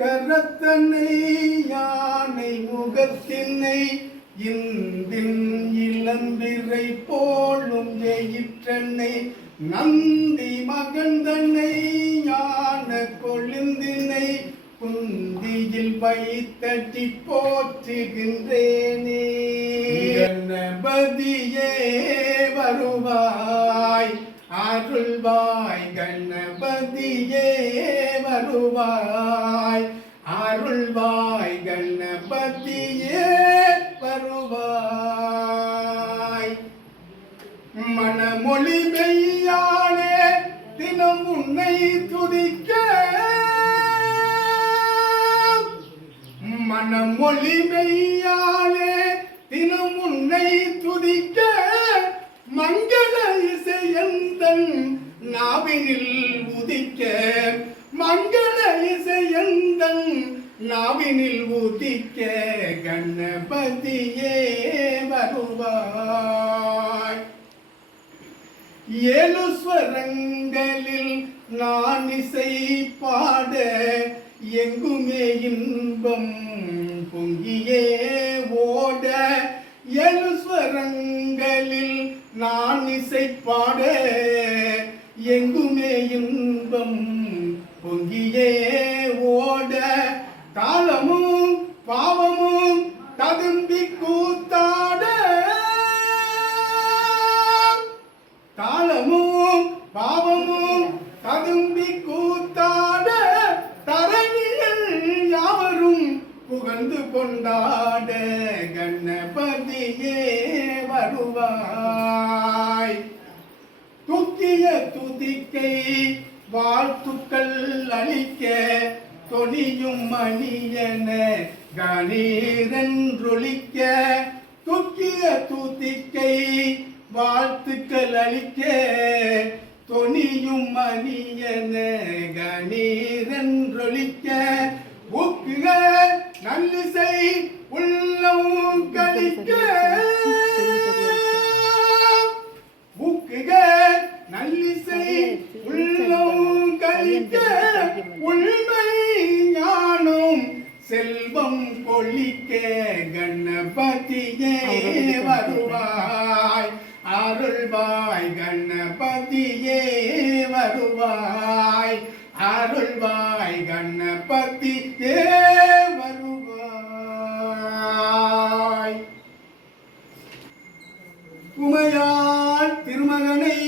கரத்தனை யானை முகத்தினை இந்தின் இளம்பிறை போலும் எயிற்றனை நந்தி மகந்தனை ஞான கொழுந்தினை குந்தியில் வைத்தட்டி போற்றுகின்றேனே. கணபதியே வருவாய் அருள்வாய் கணபதியே வருவாய் அருள்வாய் கணபதியே வருவாய் மனமொழி மெய்யானே தினம் உன்னை துதிக்க மனமொழி மெய்யானே தினம் உன்னை துதிக்க மங்கள இசையந்தன் நாவினில் இசையந்தன் நாவினில் ஊதிக்க கணபதியே வருவாய். ஏழு ஸ்வரங்களில் நான் இசை பாட எங்குமே இன்பம் பொங்கியே ஓட. ஏழு ஸ்வரங்களில் நான் இசை பாட எங்குமே இன்பம் பொங்கியே ஓட தாளமும் பாவமும் ததும்பி கூத்தாட. தாளமும் பாவமும் ததும்பி கூத்தாட. தரணிகள் யாவரும் புகழ்ந்து கொண்டாட. கணபதியே வருவாய். துக்கிய துதிக்கை வாழ்த்துக்கள் அளிக்க தொனியும் மணியன கணீரென்றொழிக்க துக்கிய தூத்திக்கை வாழ்த்துக்கள் அளிக்க. தொனியும் மணியன கணீரென்றொழிக்க ஊக்குக நல்லிசை உள்ளம் கழிக்க. உண்மை ஞானம் செல்வம் கொள்ளிக்க கணபதியே வருவாய். அருள்வாய் கணபதியே வருவாய். அருள்வாய் கணபதியே வருவாய். உமையால் திருமகனை